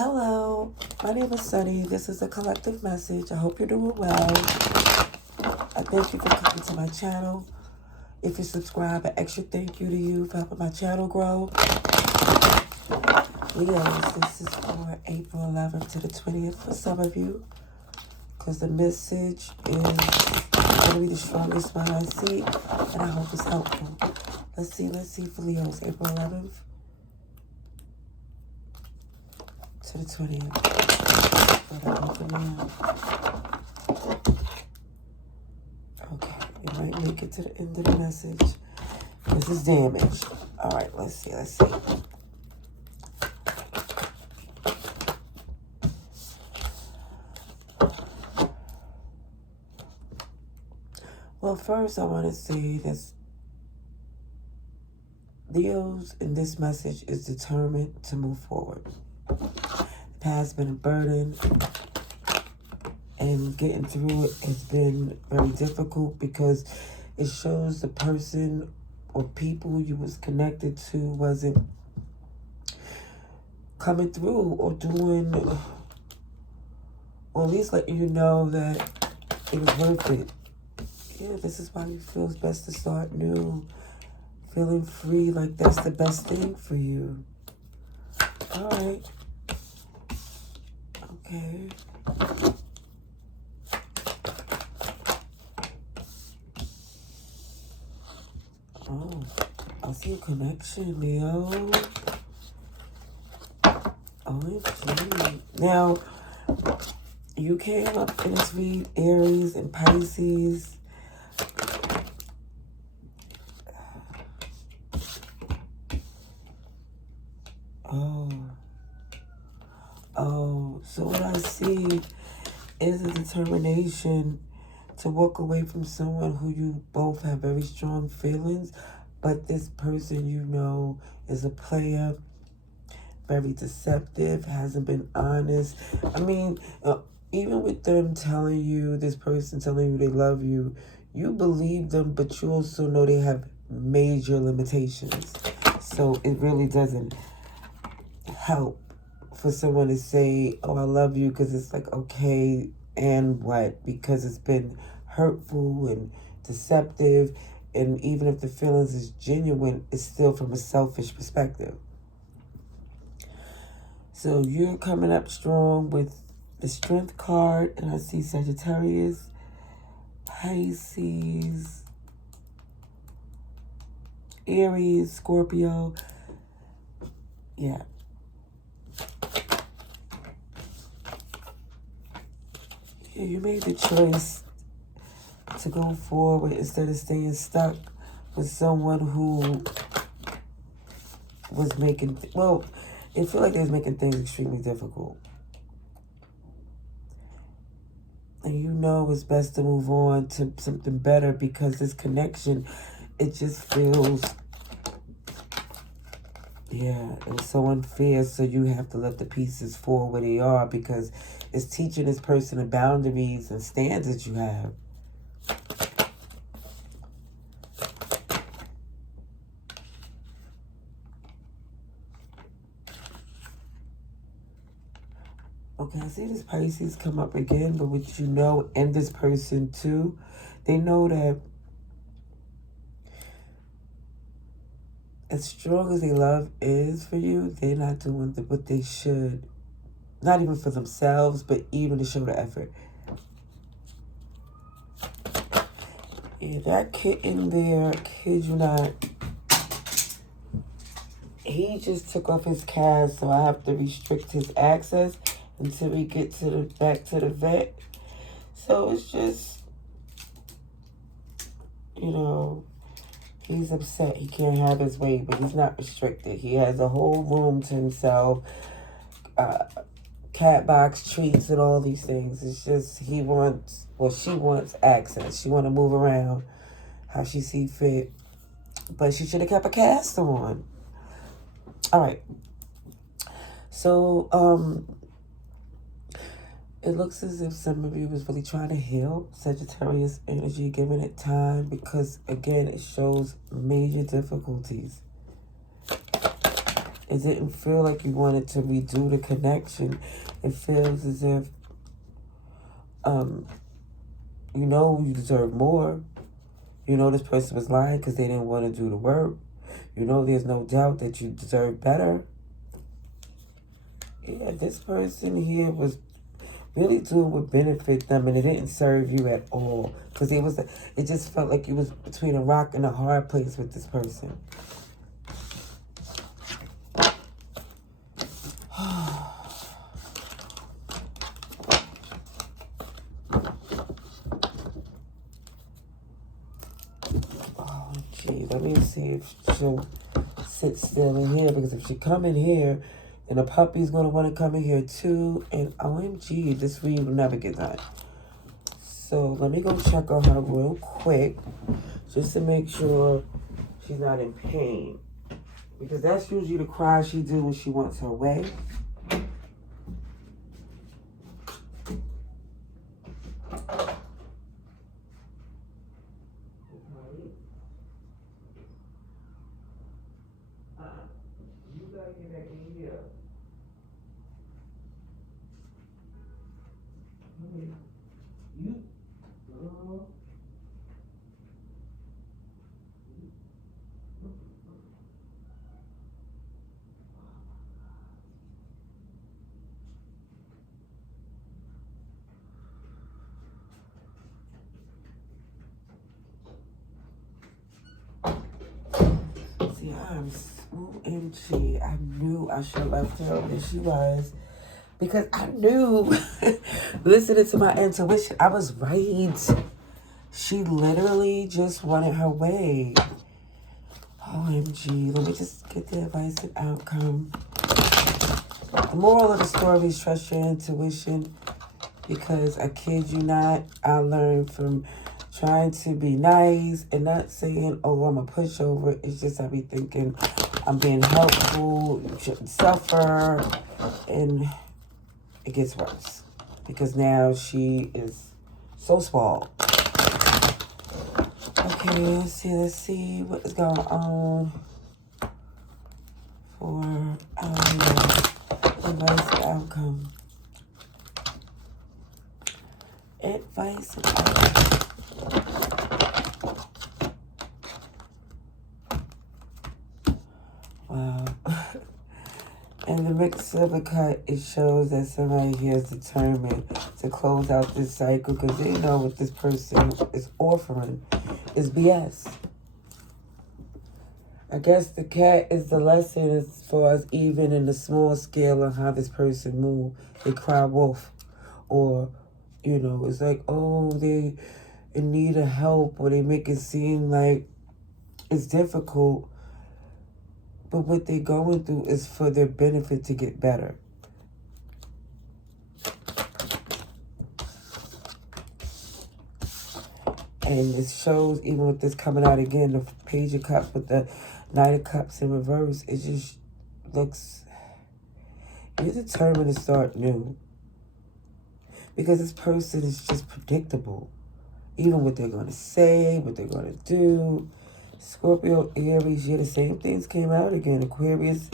Hello, my name is Sunny. This is a collective message. I hope you're doing well. I thank you for coming to my channel. If you subscribe, an extra thank you to you for helping my channel grow. Leos, this is for April 11th to the 20th for some of you, because the message is going to be the strongest one I see, and I hope it's helpful. Let's see for Leos, April 11th to the 20th. Okay, it might make it to the end of the message. This is damage. All right, let's see. Well, first I want to say this. Leo's in this message is determined to move forward. The past been a burden, and getting through it has been very difficult because it shows the person or people you was connected to wasn't coming through or doing, or at least letting you know that it was worth it. Yeah, this is why you feel it's best to start new, feeling free, like that's the best thing for you. All right. Okay. Oh, I see a connection, Leo. OMG. Now, you came up in this read, Aries and Pisces. Oh, so what I see is a determination to walk away from someone who you both have very strong feelings, but this person you know is a player, very deceptive, hasn't been honest. I mean, even with them telling you, this person telling you they love you, you believe them, but you also know they have major limitations. So it really doesn't help for someone to say, oh, I love you, because it's like, okay, and what? Because it's been hurtful and deceptive, and even if the feelings is genuine, it's still from a selfish perspective. So you're coming up strong with the Strength card, and I see Sagittarius, Pisces, Aries, Scorpio. Yeah. Yeah, you made the choice to go forward instead of staying stuck with someone who was making, well, it felt like they was making things extremely difficult. And you know it's best to move on to something better, because this connection, it just feels, yeah, it was so unfair. So you have to let the pieces fall where they are, because it's teaching this person the boundaries and standards you have. Okay, I see this Pisces come up again, but what you know, and this person too, they know that as strong as their love is for you, they're not doing what they should. Not even for themselves, but even to show the effort. Yeah, that kid in there, kid you not, he just took off his cast, so I have to restrict his access until we get to back to the vet. So it's just, you know, he's upset he can't have his way, but he's not restricted. He has a whole room to himself, cat box, treats, and all these things. It's just he wants, well, she wants access. She want to move around how she see fit, but she should have kept a cast on. All right. So, it looks as if some of you was really trying to heal Sagittarius energy, giving it time, because, again, it shows major difficulties. It didn't feel like you wanted to redo the connection. It feels as if, you know you deserve more. You know this person was lying because they didn't want to do the work. You know there's no doubt that you deserve better. Yeah, this person here was really doing what benefit them, and it didn't serve you at all. Because it just felt like you was between a rock and a hard place with this person. Oh, gee, let me see if she'll sit still in here, because if she come in here, then the puppy's going to want to come in here too, and OMG, this read will never get done. So let me go check on her real quick, just to make sure she's not in pain, because that's usually the cry she do when she wants her way. See, I'm OMG. I knew I should have left her where she was. Because I knew, listening to my intuition, I was right. She literally just wanted her way. OMG. Let me just get the advice and outcome. The moral of the story is trust your intuition. Because I kid you not, I learned from trying to be nice and not saying, oh, I'm a pushover. It's just I be thinking I'm being helpful, you shouldn't suffer, and it gets worse. Because now she is so small. Okay, let's see what is going on for advice and outcome. Advice and outcome. Wow. In the mix of a cut, it shows that somebody here is determined to close out this cycle because they know what this person is offering is BS. I guess the cat is the lesson as far as even in the small scale of how this person move. They cry wolf, or, you know, it's like, oh, they in need of help, or they make it seem like it's difficult. But what they're going through is for their benefit to get better. And it shows, even with this coming out again, the Page of Cups with the Knight of Cups in reverse, it just looks, you're determined to start new. Because this person is just predictable. Even what they're going to say, what they're going to do. Scorpio, Aries, yeah, the same things came out again. Aquarius,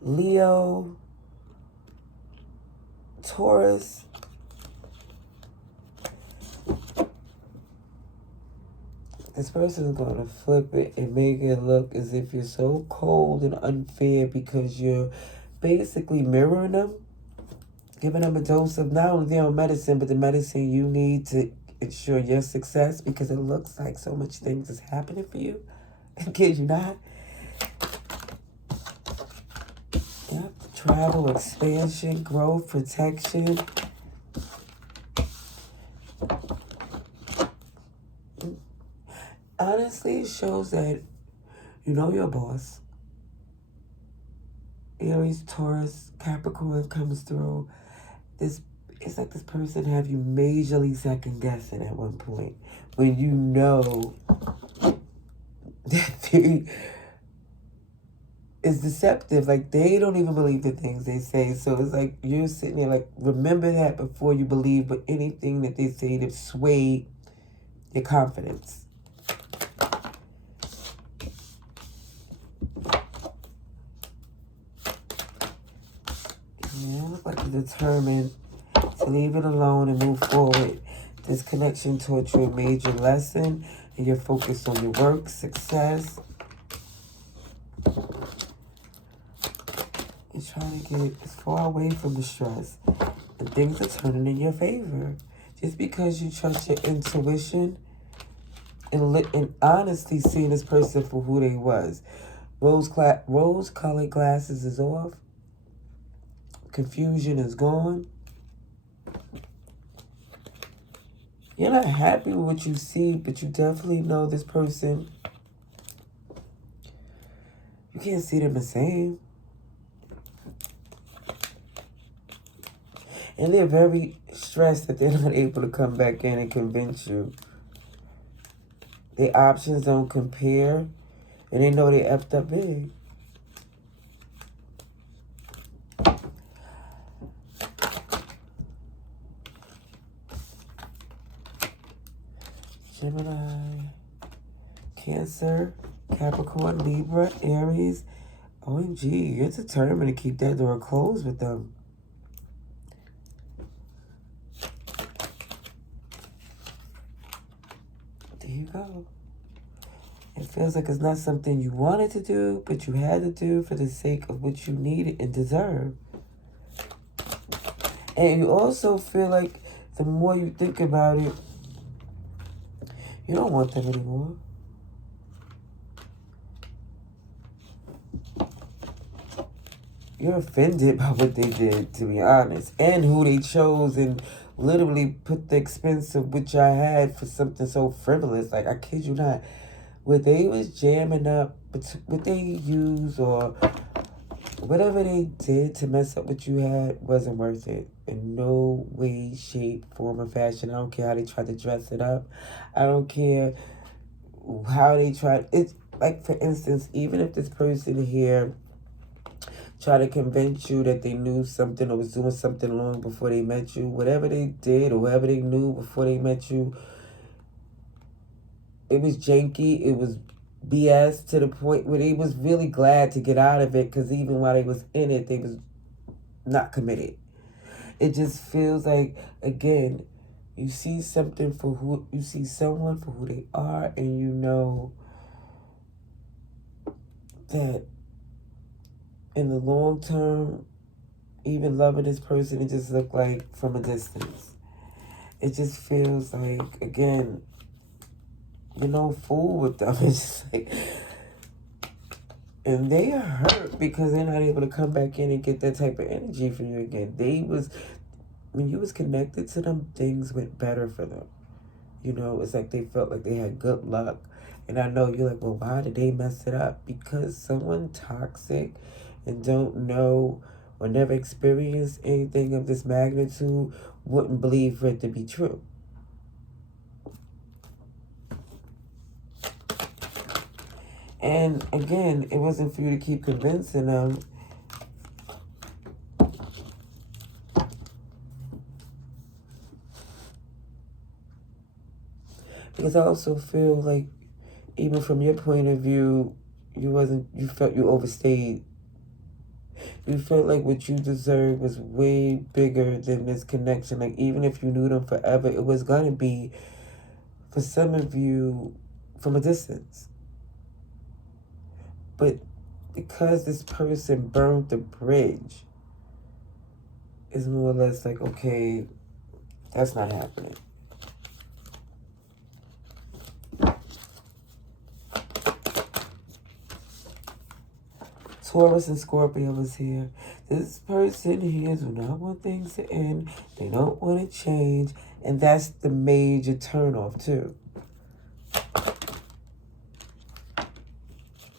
Leo, Taurus. This person is going to flip it and make it look as if you're so cold and unfair because you're basically mirroring them, giving them a dose of not only their own medicine, but the medicine you need to ensure your success, because it looks like so much things is happening for you. I kid you not. Yep. Travel, expansion, growth, protection. Honestly, it shows that you know your boss. Aries, Taurus, Capricorn comes through. It's like this person have you majorly second guessing at one point when you know that they is deceptive. Like, they don't even believe the things they say. So it's like you're sitting there like, remember that before you believe but anything that they say to sway your confidence. Yeah, look like you're determined to leave it alone and move forward. This connection taught you a major lesson, and you're focused on your work, success. You're trying to get as far away from the stress, and things are turning in your favor. Just because you trust your intuition and honestly seeing this person for who they was. Rose-colored glasses is off. Confusion is gone. You're not happy with what you see, but you definitely know this person. You can't see them the same. And they're very stressed that they're not able to come back in and convince you. Their options don't compare, and they know they effed up big. Gemini, Cancer, Capricorn, Libra, Aries. OMG, you're determined to keep that door closed with them. There you go. It feels like it's not something you wanted to do, but you had to do for the sake of what you needed and deserve. And you also feel like the more you think about it, you don't want them anymore. You're offended by what they did, to be honest, and who they chose, and literally put the expense of which I had for something so frivolous. Like, I kid you not, what they was jamming up, what they used or whatever they did to mess up what you had wasn't worth it. In no way, shape, form, or fashion. I don't care how they tried to dress it up. I don't care how they tried. It's like, for instance, even if this person here try to convince you that they knew something or was doing something long before they met you, whatever they did or whatever they knew before they met you, it was janky, it was BS to the point where they was really glad to get out of it, because even while they was in it, they was not committed. It just feels like, again, you see something for who, you see someone for who they are, and you know that in the long term, even loving this person, it just look like from a distance. It just feels like, again, you're no fool with them. It's just like, and they are hurt because they're not able to come back in and get that type of energy from you again. When you was connected to them, things went better for them. You know, it's like they felt like they had good luck. And I know you're like, well, why did they mess it up? Because someone toxic and don't know or never experienced anything of this magnitude wouldn't believe for it to be true. And again, it wasn't for you to keep convincing them. Because I also feel like, even from your point of view, you felt you overstayed. You felt like what you deserved was way bigger than this connection. Like, even if you knew them forever, it was going to be, for some of you, from a distance. But because this person burned the bridge, it's more or less like, okay, that's not happening. Taurus and Scorpio was here. This person here do not want things to end. They don't want to change. And that's the major turnoff too.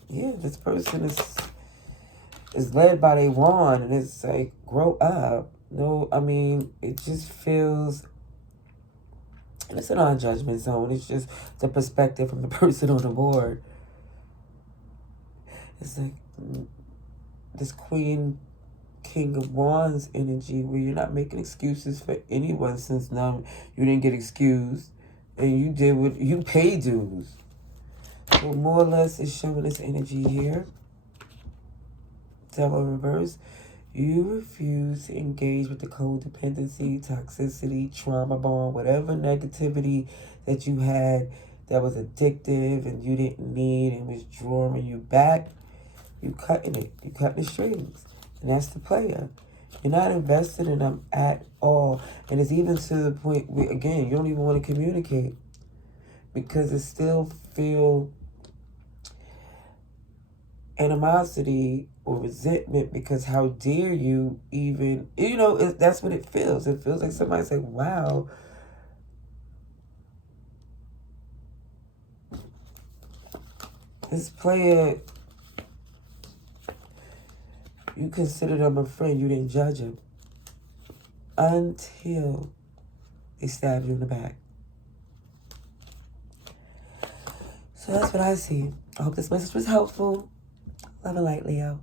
Yeah, this person is led by their wand, and it's like, grow up. No, I mean, it just feels, and it's a non-judgment zone. It's just the perspective from the person on the board. It's like this Queen, King of Wands energy, where you're not making excuses for anyone, since now you didn't get excused and you did what you paid dues. So more or less it's showing this energy here. Devil reverse. You refuse to engage with the codependency, toxicity, trauma bond, whatever negativity that you had that was addictive and you didn't need and was drawing you back. You cutting it. You cutting the strings. And that's the player. You're not invested in them at all. And it's even to the point where, again, you don't even want to communicate. Because it still feel animosity or resentment, because how dare you even, that's what it feels. It feels like somebody's like, wow, this player, you considered him a friend, you didn't judge him until they stabbed you in the back. So that's what I see. I hope this message was helpful. Love and light, Leo.